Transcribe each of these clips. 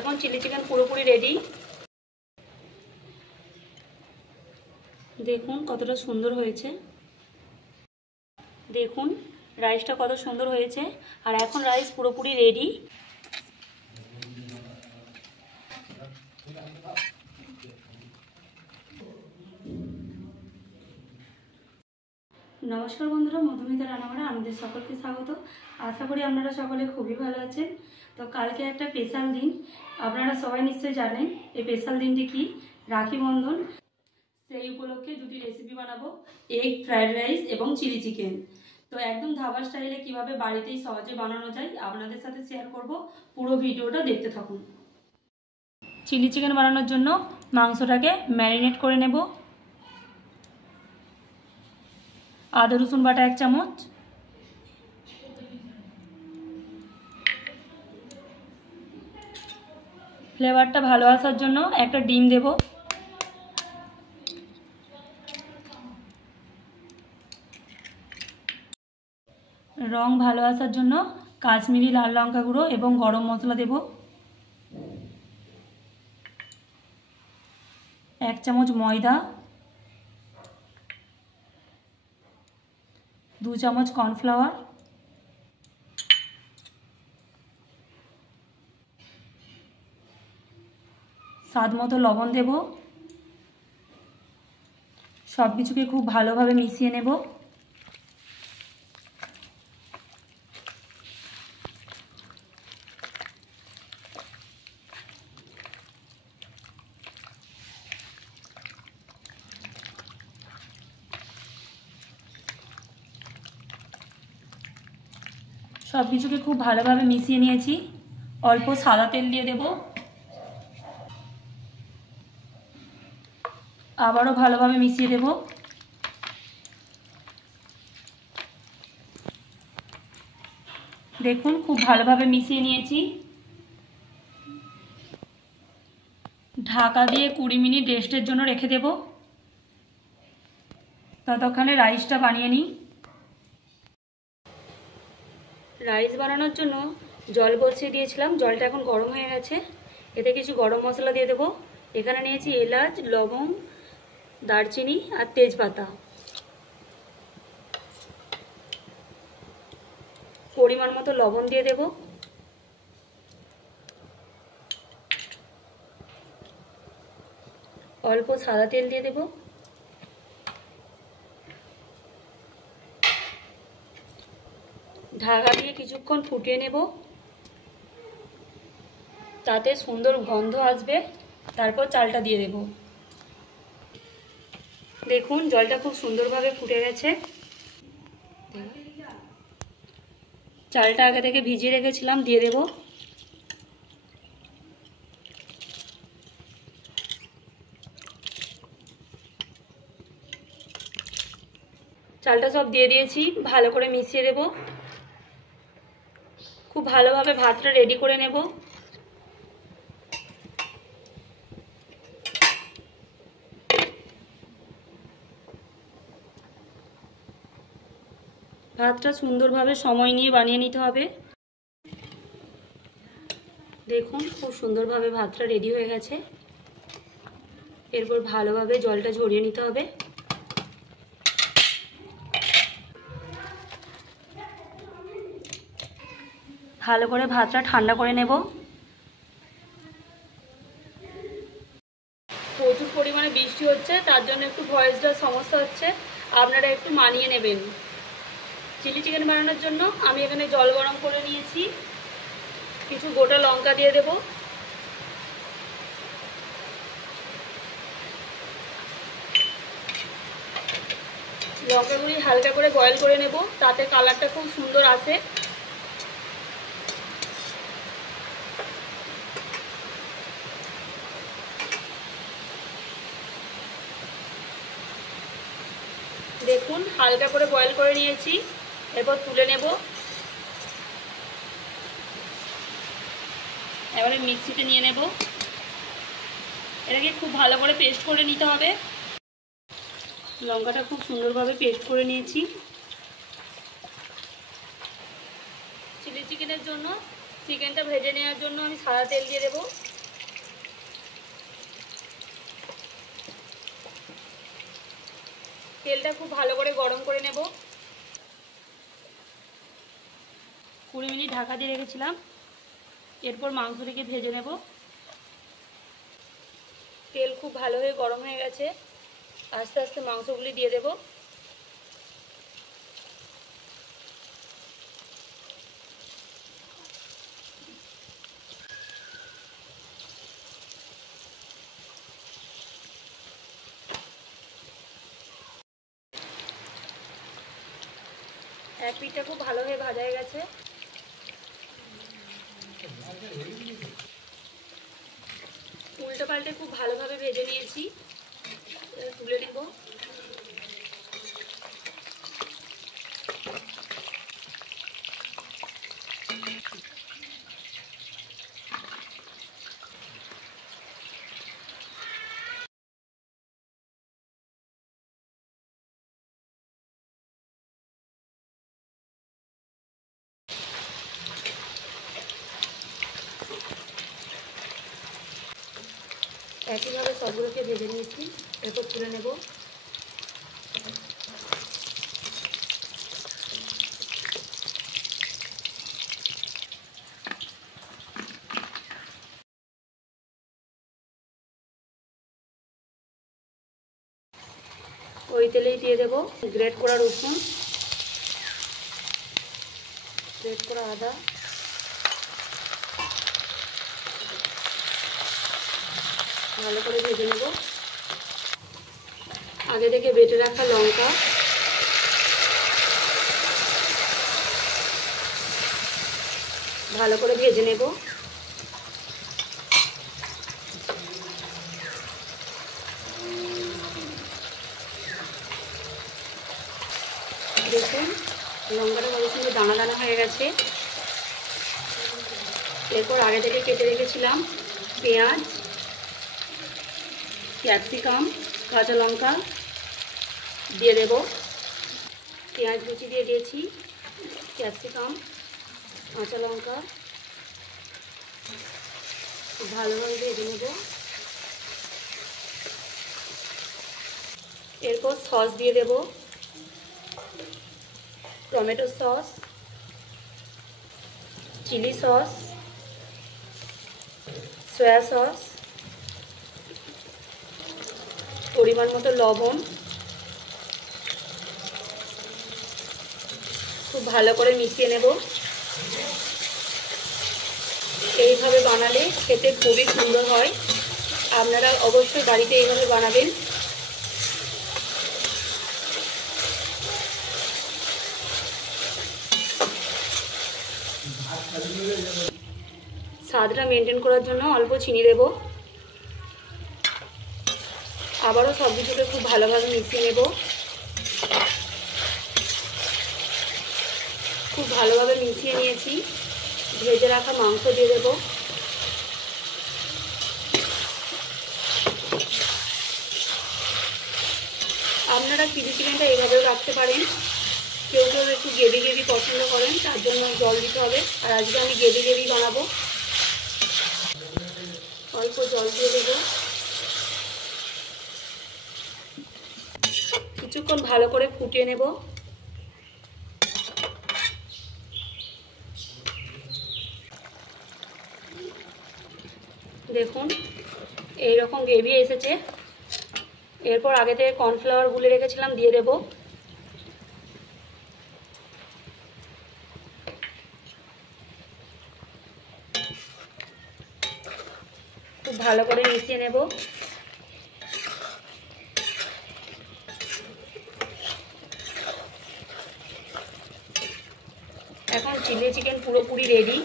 এখন chilli chicken পুরোপুরি ready. দেখুন কতটা সুন্দর হয়েছে, দেখুন রাইসটা কত সুন্দর হয়েছে। আর এখন রাইস পুরোপুরি রেডি। নমস্কার বন্ধুরা, মধুমিতা রান্নাঘরে আমাদের সকলকে স্বাগত। আশা করি আপনারা সকলে খুবই ভালো আছেন। তো কালকে একটা স্পেশাল দিন, আপনারা সবাই নিশ্চয়ই জানেন এই স্পেশাল দিনটি কি, রাখি বন্ধন। সেই উপলক্ষে দুটি রেসিপি বানাবো, এগ ফ্রাইড রাইস এবং চিলি চিকেন। তো একদম ধাবা স্টাইলে কিভাবে বাড়িতেই সহজে বানানো যায় আপনাদের সাথে শেয়ার করব। পুরো ভিডিওটা দেখতে থাকুন। চিলি চিকেন বানানোর জন্য মাংসটাকে ম্যারিনেট করে নেব। আদা রসুন বাটা 1 চামচ, ফ্লেভারটা ভালো আসার জন্য একটা ডিম দেব, রং ভালো আসার জন্য কাশ্মীরি লাল লঙ্কা গুঁড়ো এবং গরম মশলা দেব, 1 চামচ ময়দা, 2 চামচ কর্নফ্লাওয়ার, স্বাদ মতো লবণ দেব। সব কিছুকে খুব ভালোভাবে মিশিয়ে নেব। সব কিছুকে খুব ভালোভাবে মিশিয়ে নিয়েছি। অল্প সাদা তেল দিয়ে দেব, আবারও ভালোভাবে মিশিয়ে দেব। দেখুন খুব ভালোভাবে মিশিয়ে নিয়েছি। ঢাকা দিয়ে 20 মিনিট রেস্টের জন্য রেখে দেব। ততক্ষণে রাইসটা বানিয়ে নিই। রাইস বানানোর জন্য জল বসিয়ে দিয়েছিলাম, জলটা এখন গরম হয়ে গেছে। এতে কিছু গরম মশলা দিয়ে দেবো। এখানে নিয়েছি এলাচ, লবঙ্গ, দারচিনি আর তেজপাতা। পরিমাণ মতো লবণ দিয়ে দেব। অল্প সাদা তেল দিয়ে দেব। ঢাকা দিয়ে কিছুক্ষণ ফুটিয়ে নেব, তাতে সুন্দর গন্ধ আসবে। তারপর চালটা দিয়ে দেব। দেখুন জলটা খুব সুন্দরভাবে ফুটে গেছে। চালটা আগে থেকে ভিজিয়ে রেখেছিলাম, দিয়ে দেব। চালটা সব দিয়ে দিয়েছি, ভালো করে মিশিয়ে দেব। খুব ভালোভাবে ভাতটা রেডি করে নেব। ভাতটা সুন্দরভাবে সময় নিয়ে বানিয়ে নিতে হবে। দেখুন খুব সুন্দরভাবে ভাতটা রেডি হয়ে গেছে। এরপর ভালোভাবে জলটা ঝরিয়ে নিতে হবে। ভালো করে ভাতটা ঠান্ডা করে নেব। প্রচুর পরিমাণে বৃষ্টি হচ্ছে, তার জন্য একটু ভয়েসটার সমস্যা হচ্ছে, আপনারা একটু মানিয়ে নেবেন। চিলি চিকেন বানানোর জন্য আমি এখানে জল গরম করে নিয়েছি। কিছু গোটা লঙ্কা দিয়ে দেব। লঙ্কাগুলি হালকা করে বয়েল করে নেব, তাতে কালারটা খুব সুন্দর আসে। দেখুন হালকা করে বয়েল করে নিয়েছি। এরপর তুলে নেব। এবারে মিক্সিতে নিয়ে নেব। এটাকে খুব ভালো করে পেস্ট করে নিতে হবে। লঙ্কাটা খুব সুন্দরভাবে পেস্ট করে নিয়েছি। চিলি চিকেনের জন্য চিকেনটা ভেজে নেওয়ার জন্য আমি সাদা তেল দিয়ে দেবো। তেলটা খুব ভালো করে গরম করে নেব। 20 মিনিট ঢাকা দিয়ে রেখেছিলাম। এরপর মাংসটিকে ভেজে নেব। তেল খুব ভালো হয়ে গরম হয়ে গেছে। আস্তে আস্তে মাংসগুলি দিয়ে দেব। এক পিঠটা খুব ভালো হয়ে ভাজা হয়ে গেছে। উল্টো পাল্টে খুব ভালোভাবে ভেজে নিয়েছি। তুলে নেব। একইভাবে সবগুলোকে ভেজে নিয়েছি। এরপর তুলে নেব। ওই তেলেই দিয়ে দেব গ্রেট করা রসুন, গ্রেট করা আদা, ভালো করে ভেজে নেব। আগে থেকে বেটে রাখা লঙ্কা, ভালো করে ভেজে নেব। দেখুন লঙ্কাটা কত সুন্দর দানা দানা হয়ে গেছে। এরপর আগে থেকে কেটে রেখেছিলাম পেঁয়াজ, ক্যাপসিকাম, কাঁচা লঙ্কা দিয়ে দেব। পেঁয়াজ কুচি দিয়ে দিয়েছি, ক্যাপসিকাম, কাঁচা লঙ্কা ভালোভাবে ভেজে নেব। এরপর সস দিয়ে দেব, tomato sauce, chilli sauce, soya sauce, পরিমাণ মতো লবণ। খুব ভালো করে মিশিয়ে নেব। এইভাবে বানালে খেতে খুবই সুন্দর হয়। আপনারা অবশ্যই বাড়িতে এইভাবে বানাবেন। স্বাদটা মেনটেন করার জন্য অল্প চিনি দেব। আবারও সব কিছুকে খুব ভালোভাবে মিশিয়ে নেব। খুব ভালোভাবে মিশিয়ে নিয়েছি। ভেজে রাখা মাংস দিয়ে দেব। আপনারা চিলি চিকেনটা এইভাবেও রাখতে পারেন। কেউ কেউ একটু গ্রেভি গ্রেভি পছন্দ করেন, তার জন্য জল দিতে হবে। আর আজকে আমি গ্রেভি গ্রেভি বানাবো। অল্প জল দিয়ে দেবো। কিছুক্ষণ ভালো করে ফুটিয়ে নেব। দেখুন এইরকম গ্রেভি এসেছে। এরপর আগে থেকে কর্নফ্লাওয়ার গুলে রেখেছিলাম দিয়ে দেব। খুব ভালো করে মিশিয়ে নেব। এখন চিলি চিকেন পুরোপুরি রেডি।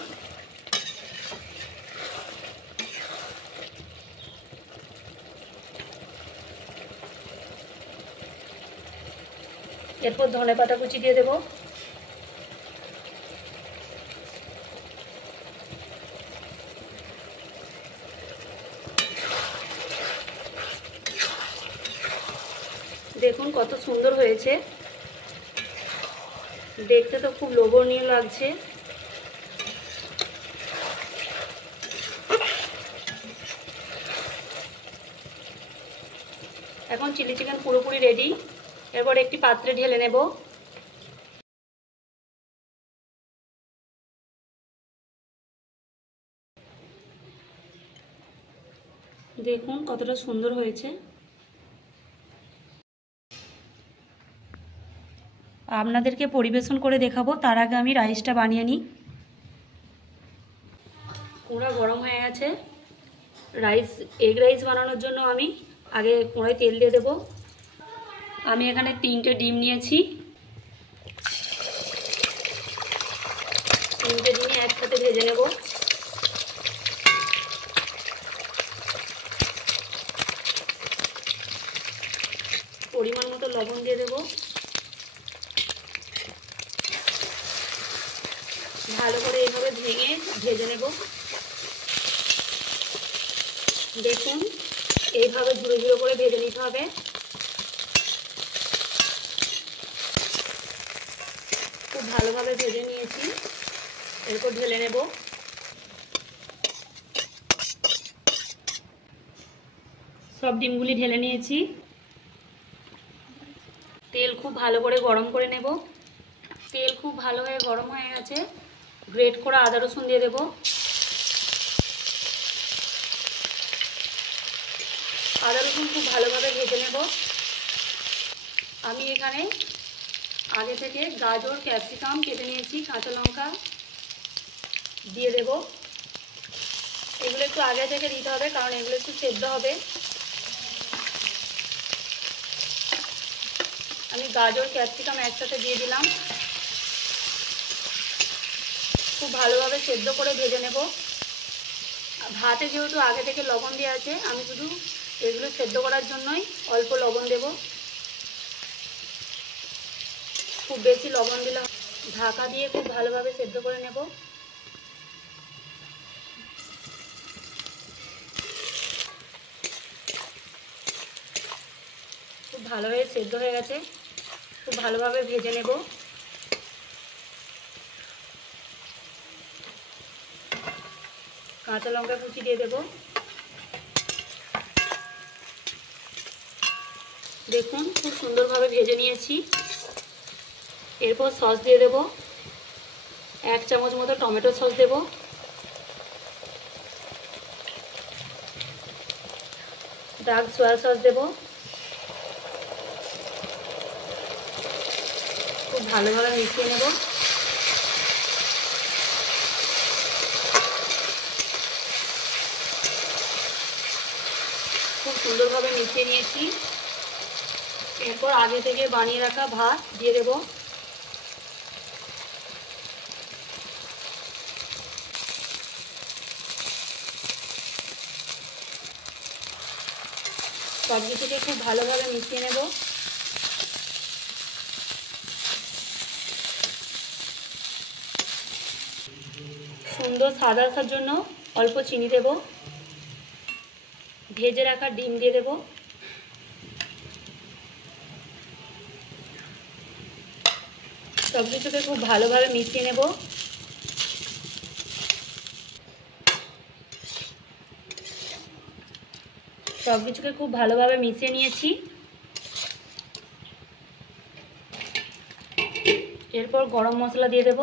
এরপর ধনেপাতা কুচি দিয়ে দেব। দেখুন কত সুন্দর হয়েছে, দেখতে তো খুব লোভনীয় লাগছে। এখন চিলি চিকেন পুরোপুরি রেডি। এরপর একটি পাত্রে ঢেলে নেব। দেখুন কতটা সুন্দর হয়েছে। আপনাদেরকে পরিবেশন করে দেখাবো, তার আগে আমি রাইসটা বানিয়ে নিই। কুড়া গরম হয়ে গেছে। এগ রাইস বানানোর জন্য আমি আগে কড়াই তেল দিয়ে দেবো। আমি এখানে 3টে ডিম নিয়েছি। 3টে ডিমই একসাথে ভেজে নেব। পরিমাণ মতো লবণ দিয়ে দেব। ভালো করে এইভাবে ভেঙে ভেজে নেব। দেখুন এইভাবে ঝুড়ো ঝুড়ো করে ভেজে নিতে হবে। খুব ভালোভাবে ভেজে নিয়েছি। এরপর ঢেলে নেব। সব ডিমগুলি ঢেলে নিয়েছি। তেল খুব ভালো করে গরম করে নেব। তেল খুব ভালো হয়ে গরম হয়ে গেছে। গ্রেট করা আদা রসুন দিয়ে দেব। আদা রসুন খুব ভালোভাবে ভেজে নেব। আমি এখানে আগে থেকে গাজর, ক্যাপসিকাম কেটে নিয়েছি, কাঁচা লঙ্কা দিয়ে দেব। এগুলো একটু আগে থেকে দিতে হবে, কারণ এগুলো একটু সেদ্ধ হবে। আমি গাজর, ক্যাপসিকাম একসাথে দিয়ে দিলাম। খুব ভালোভাবে সেদ্ধ করে ভেজে নেব। ভাতে যেহেতু আগে থেকে লবণ দেওয়া আছে, আমি শুধু এগুলো সেদ্ধ করার জন্যই অল্প লবণ দেব। খুব বেশি লবণ দিলে ঢাকা দিয়ে খুব ভালোভাবে সেদ্ধ করে নেব। খুব ভালোভাবে সেদ্ধ হয়ে গেছে। খুব ভালোভাবে ভেজে নেব। কাঁচা লঙ্কা কুচি দিয়ে দেব। দেখুন খুব সুন্দরভাবে ভেজে নিয়েছি। এরপর সস দিয়ে দেব। 1 চামচ মতো টমেটো সস দেব। ডার্ক সয়া সস দেব। খুব ভালোভাবে মিশিয়ে নেব। খুব সুন্দরভাবে মিশিয়ে নিয়েছি। এরপর আগে থেকে বানিয়ে রাখা ভাত দিয়ে দেব। সব কিছুকে খুব ভালোভাবে মিশিয়ে নেব। সুন্দর স্বাদ আসার জন্য অল্প চিনি দেব। ভেজে রাখা ডিম দিয়ে দেব। সব কিছুকে খুব ভালোভাবে মিশিয়ে নেব। সব কিছুকে খুব ভালোভাবে মিশিয়ে নিয়েছি। এরপর গরম মশলা দিয়ে দেব।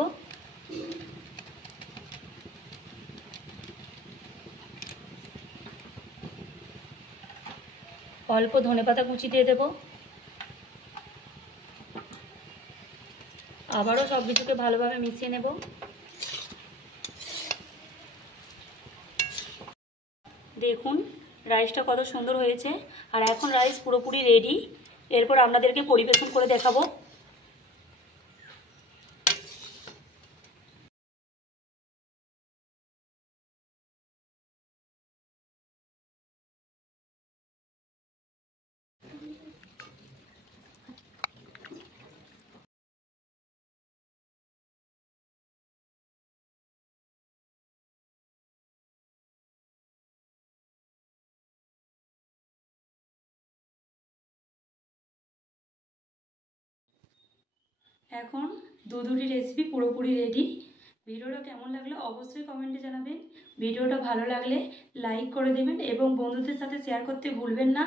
অল্প ধনেপাতা কুচি দিয়ে দেব। আবারও সব কিছুকে ভালোভাবে মিশিয়ে নেব। দেখুন রাইসটা কত সুন্দর হয়েছে। আর এখন রাইস পুরোপুরি রেডি। এরপর আপনাদেরকে পরিবেশন করে দেখাবো। এখন দুধুরি রেসিপি পুরোপুরি রেডি। ভিডিওটা কেমন লাগলো অবশ্যই কমেন্টে জানাবেন। ভিডিওটা ভালো লাগলে লাইক করে দেবেন এবং বন্ধুদের সাথে শেয়ার করতে ভুলবেন না।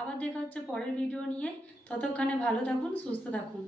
আবার দেখা হচ্ছে পরের ভিডিও নিয়ে। ততক্ষণে ভালো থাকুন, সুস্থ থাকুন।